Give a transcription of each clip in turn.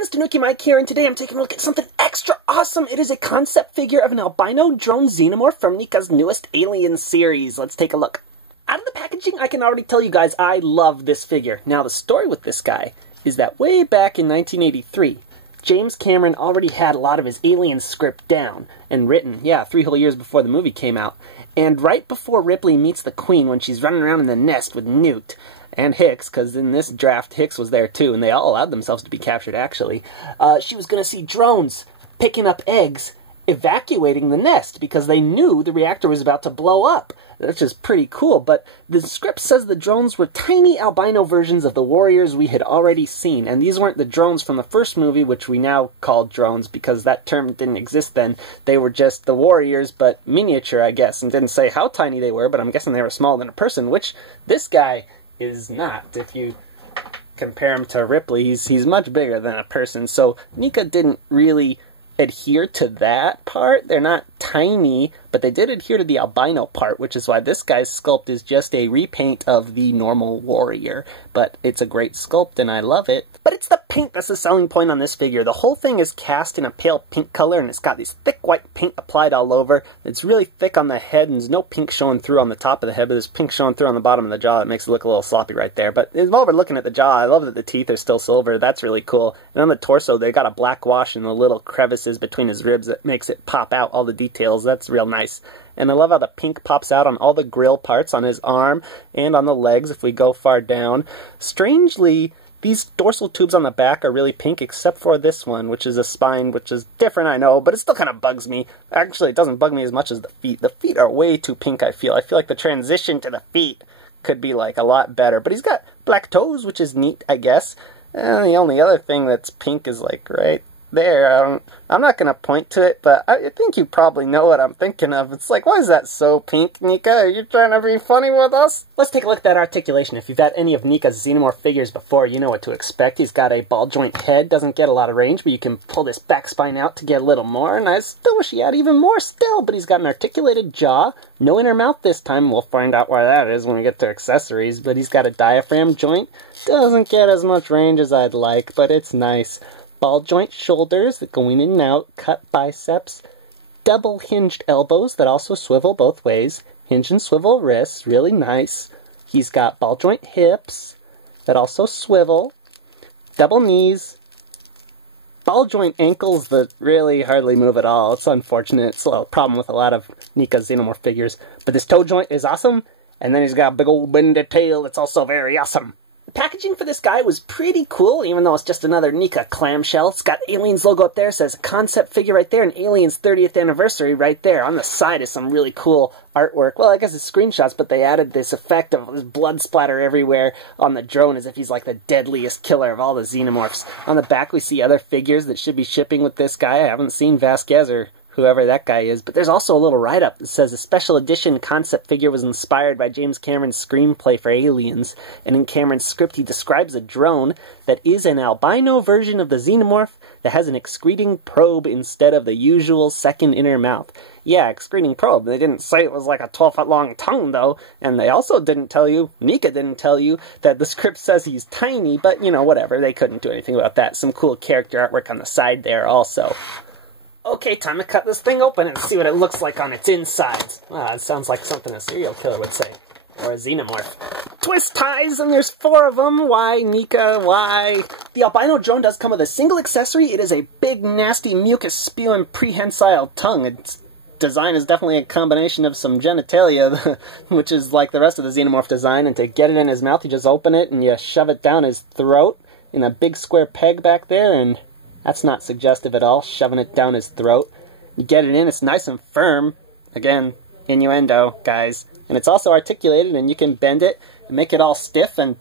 friends, Tanuki Mike here, and today I'm taking a look at something extra awesome. It is a concept figure of an albino drone xenomorph from Neca's newest Alien series. Let's take a look. Out of the packaging, I can already tell you guys I love this figure. Now, the story with this guy is that way back in 1983, James Cameron already had a lot of his Alien script down and written, 3 whole years before the movie came out. And right before Ripley meets the Queen when she's running around in the nest with Newt, and Hicks, because in this draft Hicks was there too, and they all allowed themselves to be captured actually, she was going to see drones picking up eggs, evacuating the nest, because they knew the reactor was about to blow up. That's just pretty cool, but the script says the drones were tiny albino versions of the warriors we had already seen, and these weren't the drones from the first movie, which we now call drones, because that term didn't exist then. They were just the warriors, but miniature, I guess, and didn't say how tiny they were, but I'm guessing they were smaller than a person, which this guy is not. If you compare him to Ripley, he's much bigger than a person, so Neca didn't really adhere to that part. They're not tiny, but they did adhere to the albino part, which is why this guy's sculpt is just a repaint of the normal warrior. But it's a great sculpt, and I love it. But it's the paint that's the selling point on this figure. The whole thing is cast in a pale pink color, and it's got this thick white paint applied all over. It's really thick on the head, and there's no pink showing through on the top of the head, but there's pink showing through on the bottom of the jaw. It makes it look a little sloppy right there. But while we're looking at the jaw, I love that the teeth are still silver. That's really cool. And on the torso, they got a black wash in the little crevices between his ribs that makes it pop out all the details. That's real nice. And I love how the pink pops out on all the grill parts on his arm and on the legs if we go far down. Strangely, these dorsal tubes on the back are really pink except for this one, which is a spine, which is different, I know, but it still kind of bugs me. Actually, it doesn't bug me as much as the feet. The feet are way too pink, I feel. I feel like the transition to the feet could be, like, a lot better. But he's got black toes, which is neat, I guess. And the only other thing that's pink is, like, right there. I'm not going to point to it, but I think you probably know what I'm thinking of. It's like, why is that so pink, Neca? Are you trying to be funny with us? Let's take a look at that articulation. If you've had any of Neca's Xenomorph figures before, you know what to expect. He's got a ball joint head, doesn't get a lot of range, but you can pull this back spine out to get a little more, and I still wish he had even more still, but he's got an articulated jaw, no inner mouth this time. We'll find out why that is when we get to accessories, but he's got a diaphragm joint. Doesn't get as much range as I'd like, but it's nice. Ball joint shoulders that go in and out, cut biceps, double hinged elbows that also swivel both ways, hinge and swivel wrists, really nice. He's got ball joint hips that also swivel, double knees, ball joint ankles that really hardly move at all. It's unfortunate. It's a problem with a lot of Neca Xenomorph figures. But this toe joint is awesome, and then he's got a big old bended tail that's also very awesome. The packaging for this guy was pretty cool, even though it's just another Neca clamshell. It's got Aliens logo up there, says concept figure right there, and Aliens 30th anniversary right there. On the side is some really cool artwork. Well, I guess it's screenshots, but they added this effect of this blood splatter everywhere on the drone as if he's like the deadliest killer of all the Xenomorphs. On the back we see other figures that should be shipping with this guy. I haven't seen Vasquez or whoever that guy is, but there's also a little write-up that says a special edition concept figure was inspired by James Cameron's screenplay for Aliens, and in Cameron's script he describes a drone that is an albino version of the Xenomorph that has an excreting probe instead of the usual second inner mouth. Yeah, excreting probe. They didn't say it was like a 12-foot-long tongue, though, and they also didn't tell you, Neca didn't tell you, that the script says he's tiny, but, you know, whatever, they couldn't do anything about that. Some cool character artwork on the side there also. Okay, time to cut this thing open and see what it looks like on its insides. Ah, it sounds like something a serial killer would say. Or a xenomorph. Twist ties, and there's 4 of them. Why, Neca? Why? The albino drone does come with a single accessory. It is a big, nasty, mucus-spewing, prehensile tongue. Its design is definitely a combination of some genitalia, which is like the rest of the xenomorph design, and to get it in his mouth, you just open it and you shove it down his throat in a big square peg back there, and that's not suggestive at all, shoving it down his throat. You get it in, it's nice and firm. Again, innuendo, guys. And it's also articulated, and you can bend it and make it all stiff, and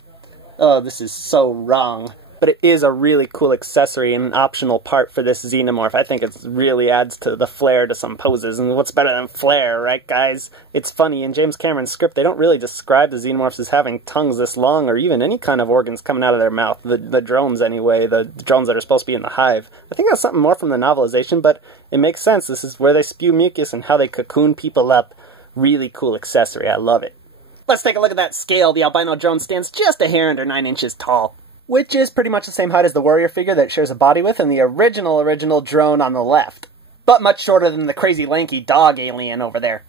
oh, this is so wrong. But it is a really cool accessory and an optional part for this Xenomorph. I think it really adds to the flair to some poses, and what's better than flair, right, guys? It's funny, in James Cameron's script, they don't really describe the Xenomorphs as having tongues this long, or even any kind of organs coming out of their mouth. The drones, anyway, the drones that are supposed to be in the hive. I think that's something more from the novelization, but it makes sense. This is where they spew mucus and how they cocoon people up. Really cool accessory, I love it. Let's take a look at that scale. The albino drone stands just a hair under 9 inches tall. which is pretty much the same height as the warrior figure that it shares a body with and the original drone on the left, but much shorter than the crazy lanky dog alien over there.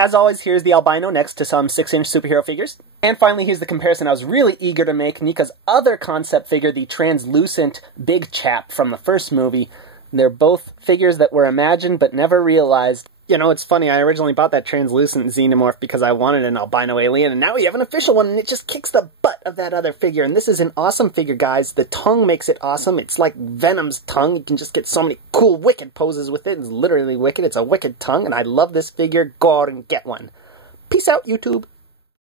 As always, here's the albino next to some 6-inch superhero figures. And finally, here's the comparison I was really eager to make, Neca's other concept figure, the translucent big chap from the first movie. They're both figures that were imagined but never realized. You know, it's funny, I originally bought that translucent Xenomorph because I wanted an albino alien, and now we have an official one, and it just kicks the butt of that other figure. And this is an awesome figure, guys. The tongue makes it awesome. It's like Venom's tongue. You can just get so many cool, wicked poses with it. It's literally wicked. It's a wicked tongue, and I love this figure. Go out and get one. Peace out, YouTube.